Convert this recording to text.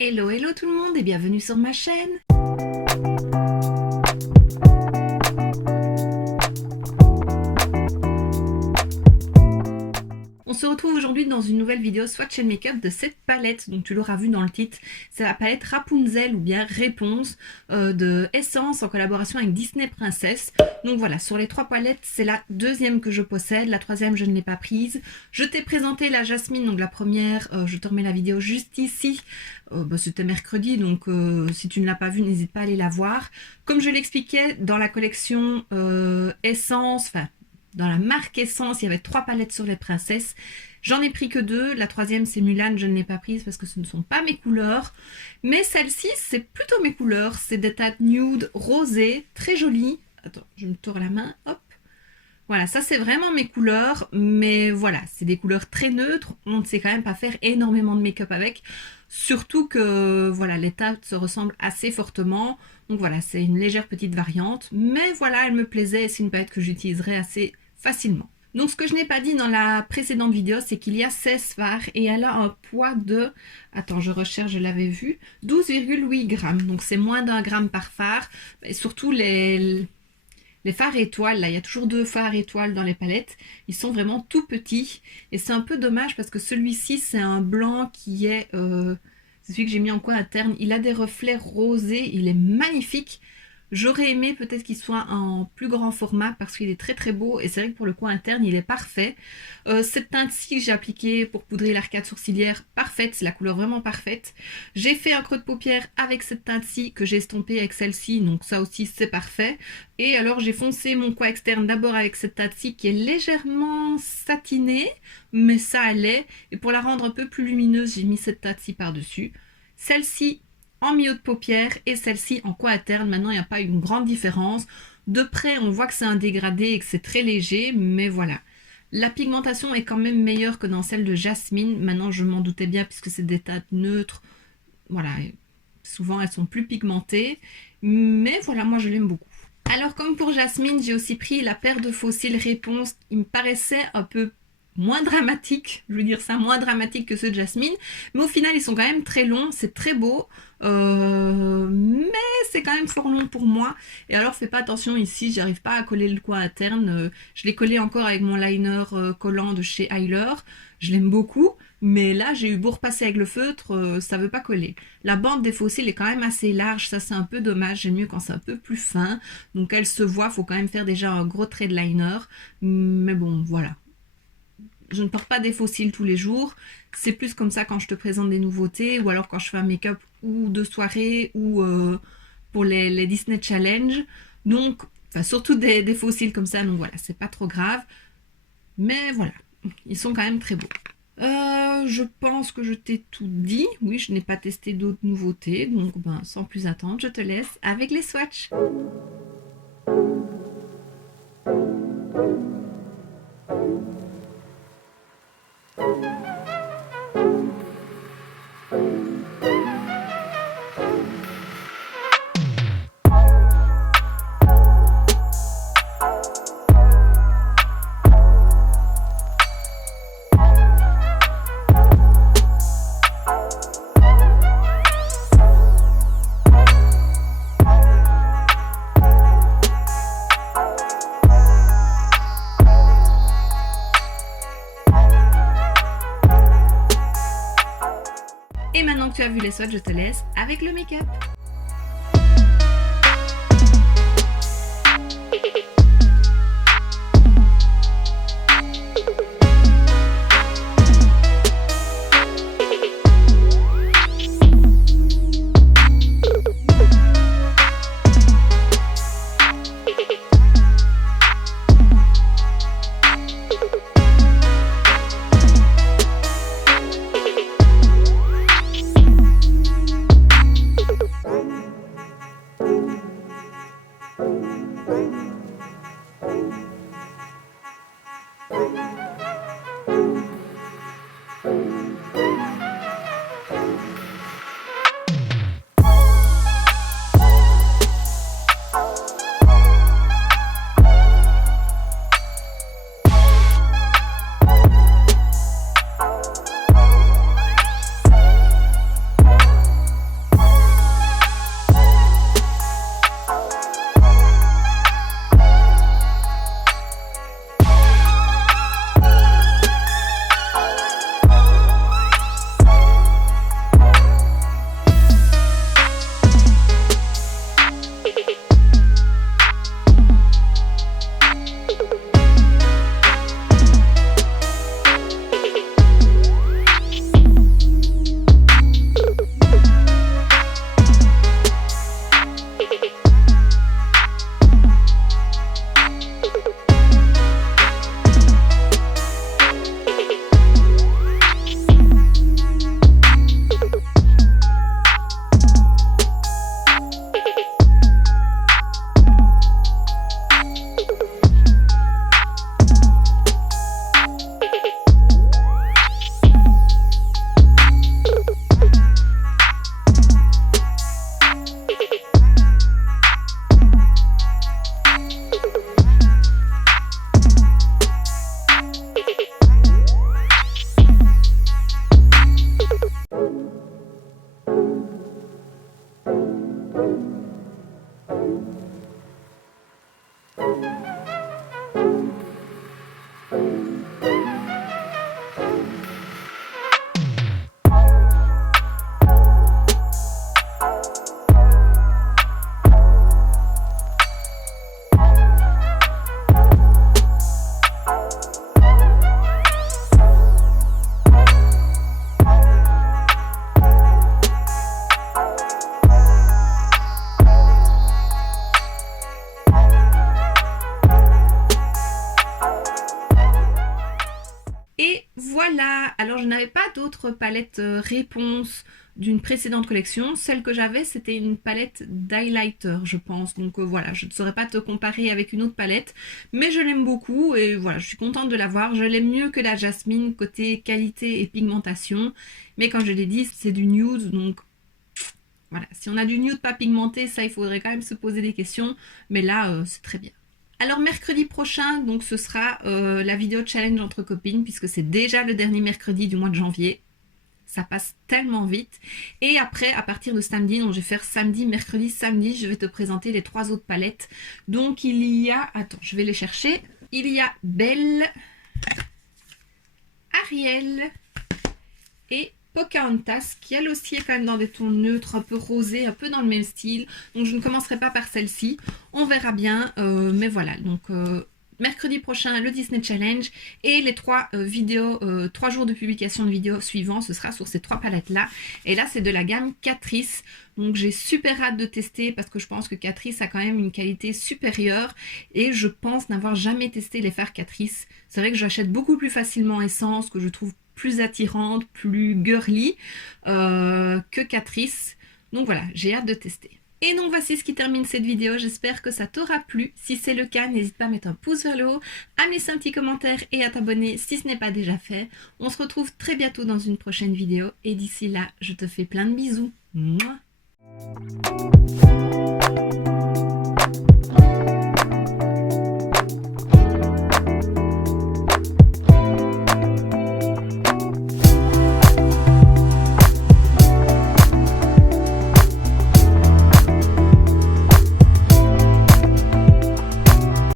Hello hello tout le monde et bienvenue sur ma chaîne. On se retrouve aujourd'hui dans une nouvelle vidéo swatch and make-up de cette palette, donc tu l'auras vu dans le titre, c'est la palette Rapunzel ou bien Réponse de Essence en collaboration avec Disney Princess. Donc voilà, sur les trois palettes, c'est la deuxième que je possède, la troisième je ne l'ai pas prise. Je t'ai présenté la Jasmine, donc la première, je te remets la vidéo juste ici. C'était mercredi, donc si tu ne l'as pas vue, n'hésite pas à aller la voir. Comme je l'expliquais, dans la collection Essence, enfin dans la marque Essence, il y avait 3 palettes sur les princesses. J'en ai pris que 2. La troisième, c'est Mulan. Je ne l'ai pas prise parce que ce ne sont pas mes couleurs. Mais celle-ci, c'est plutôt mes couleurs. C'est des teintes nude rosé, très jolies. Attends, je me tourne la main. Hop. Voilà, ça c'est vraiment mes couleurs. Mais voilà, c'est des couleurs très neutres. On ne sait quand même pas faire énormément de make-up avec. Surtout que voilà, les teintes se ressemblent assez fortement. Donc voilà, c'est une légère petite variante. Mais voilà, elle me plaisait. C'est une palette que j'utiliserai assez facilement. Donc ce que je n'ai pas dit dans la précédente vidéo, c'est qu'il y a 16 fards et elle a un poids de, attends je recherche, je l'avais vu, 12,8 grammes. Donc c'est moins d'1 gramme par fard. Et surtout les fards étoiles, là il y a toujours 2 fards étoiles dans les palettes. Ils sont vraiment tout petits et c'est un peu dommage parce que celui-ci c'est un blanc qui est, c'est celui que j'ai mis en coin interne. Il a des reflets rosés, il est magnifique. J'aurais aimé peut-être qu'il soit en plus grand format parce qu'il est très très beau et c'est vrai que pour le coin interne il est parfait. Cette teinte-ci que j'ai appliquée pour poudrer l'arcade sourcilière, parfaite, c'est la couleur vraiment parfaite. J'ai fait un creux de paupière avec cette teinte-ci que j'ai estompée avec celle-ci, donc ça aussi c'est parfait. Et alors j'ai foncé mon coin externe d'abord avec cette teinte-ci qui est légèrement satinée, mais ça allait. Et pour la rendre un peu plus lumineuse, j'ai mis cette teinte-ci par-dessus. Celle-ci en milieu de paupière et celle-ci en coin interne. Maintenant, il n'y a pas une grande différence. De près, on voit que c'est un dégradé et que c'est très léger, mais voilà. La pigmentation est quand même meilleure que dans celle de Jasmine. Maintenant, je m'en doutais bien puisque c'est des teintes neutres. Voilà, souvent elles sont plus pigmentées. Mais voilà, moi je l'aime beaucoup. Alors, comme pour Jasmine, j'ai aussi pris la paire de faux cils Réponse. Il me paraissait un peu moins dramatique, je veux dire ça, moins dramatique que ceux de Jasmine, mais au final ils sont quand même très longs, c'est très beau, mais c'est quand même fort long pour moi. Et alors fais pas attention ici, j'arrive pas à coller le coin interne, je l'ai collé encore avec mon liner collant de chez Eyler, je l'aime beaucoup, mais là j'ai eu beau repasser avec le feutre, ça veut pas coller. La bande des faux cils est quand même assez large, ça c'est un peu dommage, j'aime mieux quand c'est un peu plus fin, donc elle se voit, faut quand même faire déjà un gros trait de liner, mais bon voilà. Je ne porte pas des faux cils tous les jours, c'est plus comme ça quand je te présente des nouveautés ou alors quand je fais un make-up ou de soirée ou pour les Disney Challenge. Donc, enfin, surtout des faux cils comme ça, donc voilà, c'est pas trop grave. Mais voilà, ils sont quand même très beaux. Je pense que je t'ai tout dit. Oui, je n'ai pas testé d'autres nouveautés, donc sans plus attendre, je te laisse avec les swatchs. Et maintenant que tu as vu les swatchs, je te laisse avec le make-up. n'avais pas d'autres palettes réponses d'une précédente collection. Celle que j'avais, c'était une palette d'highlighter, je pense. Donc voilà, je ne saurais pas te comparer avec une autre palette, mais je l'aime beaucoup et voilà, je suis contente de l'avoir. Je l'aime mieux que la Jasmine côté qualité et pigmentation, mais comme je l'ai dit, c'est du nude, donc voilà. Si on a du nude pas pigmenté, ça, il faudrait quand même se poser des questions, mais là, c'est très bien. Alors mercredi prochain, donc ce sera la vidéo challenge entre copines, puisque c'est déjà le dernier mercredi du mois de janvier. Ça passe tellement vite. Et après, à partir de samedi, donc je vais faire samedi, mercredi, samedi, je vais te présenter les 3 autres palettes. Donc il y a, attends, je vais les chercher. Il y a Belle, Ariel et Pocahontas, qui elle aussi est quand même dans des tons neutres, un peu rosés, un peu dans le même style. Donc je ne commencerai pas par celle-ci. On verra bien. Mais voilà, donc mercredi prochain, le Disney Challenge. Et les 3 vidéos, 3 jours de publication de vidéos suivants, ce sera sur ces 3 palettes-là. Et là, c'est de la gamme Catrice. Donc j'ai super hâte de tester parce que je pense que Catrice a quand même une qualité supérieure. Et je pense n'avoir jamais testé les fards Catrice. C'est vrai que j'achète beaucoup plus facilement Essence, que je trouve plus attirante, plus girly que Catrice. Donc voilà, j'ai hâte de tester. Et donc voici ce qui termine cette vidéo, j'espère que ça t'aura plu. Si c'est le cas, n'hésite pas à mettre un pouce vers le haut, à me laisser un petit commentaire et à t'abonner si ce n'est pas déjà fait. On se retrouve très bientôt dans une prochaine vidéo et d'ici là, je te fais plein de bisous. Mouah.